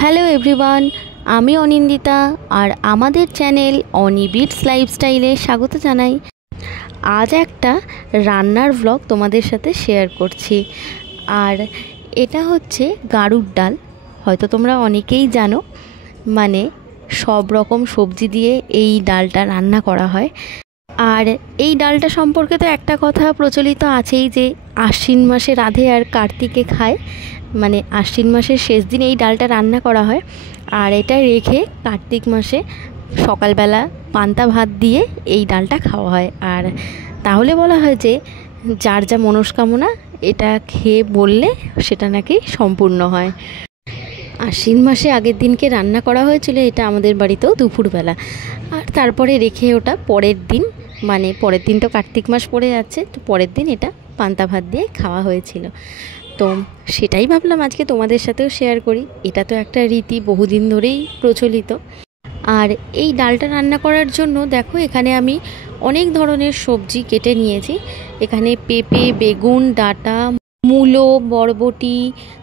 Hello everyone, আমি অনিন্দিতা আর আমাদের channel অনি bits লাইফস্টাইলে স্বাগত জানাই। আজ একটা রান্নার ভ্লগ তোমাদের সাথে শেয়ার করছি। আর এটা হচ্ছে গাড়ুর ডাল। হয়তো তোমরা অনেকেই জানো, মানে সব রকম সবজি দিয়ে এই ডালটা রান্না করা হয়। আর এই ডালটা সম্পর্কে তো একটা কথা প্রচলিত আছেই যে আশ্বিন মাসে রাঁধে আর কার্তিকে খায়, মানে আশ্বিন মাসের শেষ দিন এই ডালটা রান্না করা হয়। আর এটা রেখে কার্তিক মাসে সকালবেলা পান্তা ভাত দিয়ে এই ডালটা খাওয়া হয়। আর তাহলে বলা হয় যে যার যা মনস্কামনা এটা খেয়ে বললে সেটা নাকি সম্পূর্ণ হয়। আশ্বিন মাসে আগের দিনকে রান্না করা হয়েছিল এটা আমাদের বাড়িতেও দুপুরবেলা। আর তারপরে রেখে ওটা পরের দিন, মানে পরের দিন তো কার্তিক মাস পড়ে যাচ্ছে, তো পরের দিন এটা পান্তা ভাত দিয়ে খাওয়া হয়েছিল। তো সেটাই ভাবলাম আজকে তোমাদের সাথেও শেয়ার করি। এটা তো একটা রীতি, বহুদিন ধরেই প্রচলিত। আর এই ডালটা রান্না করার জন্য দেখো এখানে আমি অনেক ধরনের সবজি কেটে নিয়েছি। এখানে পেঁপে, বেগুন, ডাঁটা, মূলো, বরবটি,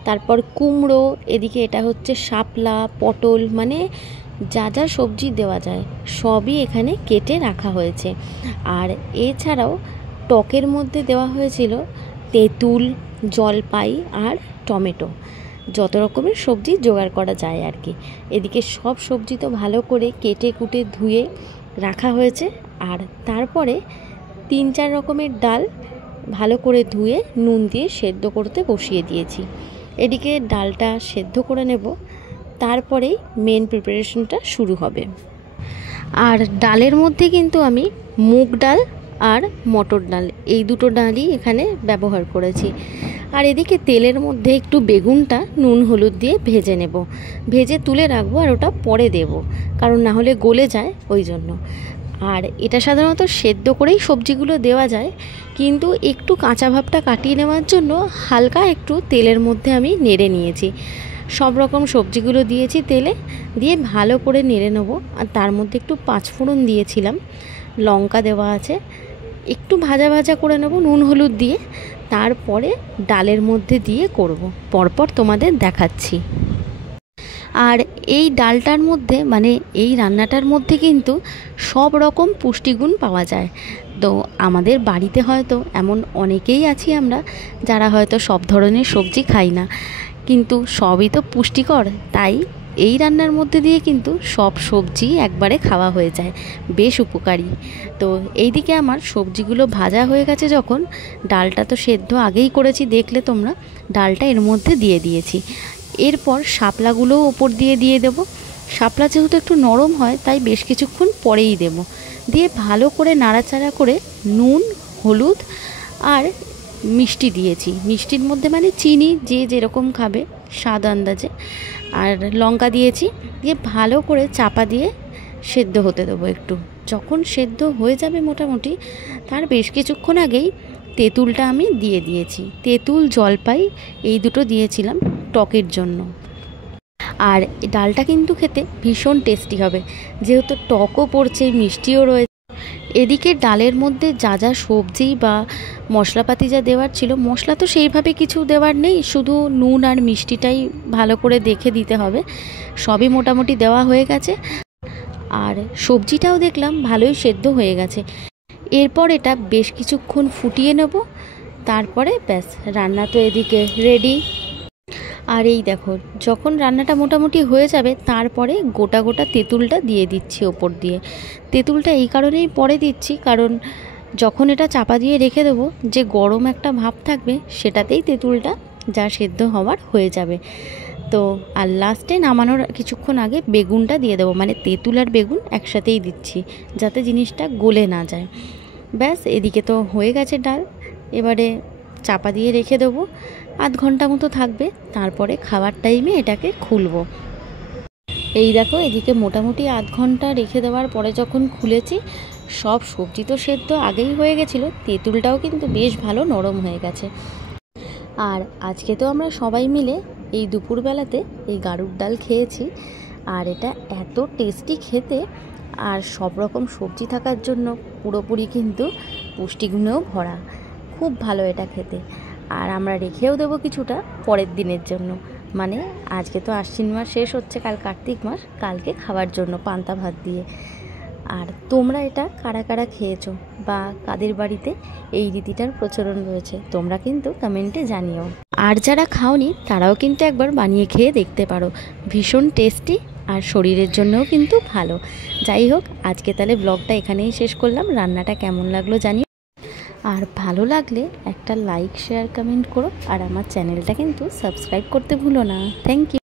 তারপর কুমড়ো, এদিকে এটা হচ্ছে শাপলা, পটল, মানে যা যা সবজি দেওয়া যায় সবই এখানে কেটে রাখা হয়েছে। আর এছাড়াও টকের মধ্যে দেওয়া হয়েছিল তেঁতুল, জলপাই আর টমেটো, যত রকমের সবজি জোগাড় করা যায় আর কি। এদিকে সব সবজি তো ভালো করে কেটে কুটে ধুয়ে রাখা হয়েছে। আর তারপরে 3-4 রকমের ডাল ভালো করে ধুয়ে নুন দিয়ে সেদ্ধ করতে বসিয়ে দিয়েছি। এদিকে ডালটা সেদ্ধ করে নেব, তারপরেই মেন প্রিপারেশনটা শুরু হবে। আর ডালের মধ্যে কিন্তু আমি মুগ ডাল আর মটর ডাল, এই দুটো ডালই এখানে ব্যবহার করেছি। আর এদিকে তেলের মধ্যে একটু বেগুনটা নুন হলুদ দিয়ে ভেজে নেব, ভেজে তুলে রাখবো, আর ওটা পরে দেব, কারণ না হলে গলে যায় ওই জন্য। আর এটা সাধারণত সেদ্ধ করেই সবজিগুলো দেওয়া যায়, কিন্তু একটু কাঁচা ভাবটা কাটিয়ে নেওয়ার জন্য হালকা একটু তেলের মধ্যে আমি নেড়ে নিয়েছি। সব রকম সবজিগুলো দিয়েছি তেলে, দিয়ে ভালো করে নেড়ে নেবো। আর তার মধ্যে একটু পাঁচফোড়ন দিয়েছিলাম, লঙ্কা দেওয়া আছে, একটু ভাজা ভাজা করে নেব নুন হলুদ দিয়ে। তারপরে ডালের মধ্যে দিয়ে করব, পরপর তোমাদের দেখাচ্ছি। আর এই ডালটার মধ্যে, মানে এই রান্নাটার মধ্যে কিন্তু সব রকম পুষ্টিগুণ পাওয়া যায়। তো আমাদের বাড়িতে হয়তো এমন অনেকেই আছি আমরা যারা হয়তো সব ধরনের সবজি খাই না, কিন্তু সবই তো পুষ্টিকর, তাই এই রান্নার মধ্যে দিয়ে কিন্তু সব সবজি একবারে খাওয়া হয়ে যায়, বেশ উপকারী। তো এইদিকে আমার সবজিগুলো ভাজা হয়ে গেছে যখন, ডালটা তো সেদ্ধ আগেই করেছি দেখলে তোমরা, ডালটা এর মধ্যে দিয়ে দিয়েছি। এরপর শাপলাগুলোও ওপর দিয়ে দেব। শাপলা যেহেতু একটু নরম হয় তাই বেশ কিছুক্ষণ পরেই দেব। দিয়ে ভালো করে নাড়াচাড়া করে নুন, হলুদ আর মিষ্টি দিয়েছি। মিষ্টির মধ্যে মানে চিনি, যে যেরকম খাবে স্বাদ আন্দাজে, আর লঙ্কা দিয়েছি। দিয়ে ভালো করে চাপা দিয়ে সেদ্ধ হতে দেবো একটু। যখন সেদ্ধ হয়ে যাবে মোটামুটি, তার বেশ কিছুক্ষণ আগেই তেঁতুলটা আমি দিয়ে দিয়েছি। তেঁতুল, জলপাই এই দুটো দিয়েছিলাম টকের জন্য। আর ডালটা কিন্তু খেতে ভীষণ টেস্টি হবে, যেহেতু টকও পড়ছে, মিষ্টিও রয়েছে। এদিকে ডালের মধ্যে যা যা সবজি বা মশলাপাতি যা দেওয়ার ছিল, মশলা তো সেইভাবে কিছু দেওয়ার নেই, শুধু নুন আর মিষ্টিটাই ভালো করে দেখে দিতে হবে। সবই মোটামুটি দেওয়া হয়ে গেছে। আর সবজিটাও দেখলাম ভালোই সেদ্ধ হয়ে গেছে। এরপর এটা বেশ কিছুক্ষণ ফুটিয়ে নেব, তারপরে ব্যাস রান্না তো এদিকে রেডি। আর এই দেখো, যখন রান্নাটা মোটামুটি হয়ে যাবে তারপরে গোটা গোটা তেঁতুলটা দিয়ে দিচ্ছি ওপর দিয়ে। তেঁতুলটা এই কারণেই পরে দিচ্ছি, কারণ যখন এটা চাপা দিয়ে রেখে দেবো, যে গরম একটা ভাব থাকবে সেটাতেই তেঁতুলটা যা সেদ্ধ হওয়ার হয়ে যাবে। তো আর লাস্টে নামানোর কিছুক্ষণ আগে বেগুনটা দিয়ে দেবো, মানে তেঁতুল আর বেগুন একসাথেই দিচ্ছি যাতে জিনিসটা গলে না যায়। ব্যাস এদিকে তো হয়ে গেছে ডাল। এবারে চাপা দিয়ে রেখে দেবো, আধ ঘন্টা মতো থাকবে, তারপরে খাওয়ার টাইমে এটাকে খুলবো। এই দেখো এদিকে মোটামুটি আধ ঘন্টা রেখে দেওয়ার পরে যখন খুলেছি, সব সবজি তো সেদ্ধ আগেই হয়ে গেছিলো, তেঁতুলটাও কিন্তু বেশ ভালো নরম হয়ে গেছে। আর আজকে তো আমরা সবাই মিলে এই দুপুরবেলাতে এই গাড়ুর ডাল খেয়েছি। আর এটা এত টেস্টি খেতে, আর সব রকম সবজি থাকার জন্য পুরোপুরি কিন্তু পুষ্টিগুণেও ভরা, খুব ভালো এটা খেতে। আর আমরা রেখেও দেবো কিছুটা পরের দিনের জন্য, মানে আজকে তো আশ্বিন মাস শেষ হচ্ছে, কাল কার্তিক মাস, কালকে খাওয়ার জন্য পান্তা ভাত দিয়ে। আর তোমরা এটা কারা কারা খেয়েছো বা কাদের বাড়িতে এই রীতিটার প্রচলন রয়েছে তোমরা কিন্তু কমেন্টে জানিও। আর যারা খাওনি তারাও কিন্তু একবার বানিয়ে খেয়ে দেখতে পারো, ভীষণ টেস্টি আর শরীরের জন্যও কিন্তু ভালো। যাই হোক, আজকে তাহলে ব্লগটা এখানেই শেষ করলাম। রান্নাটা কেমন লাগলো জানিও, আর ভালো লাগলে একটা লাইক শেয়ার কমেন্ট করো, আর আমার চ্যানেলটা কিন্তু সাবস্ক্রাইব করতে ভুলো না। Thank you.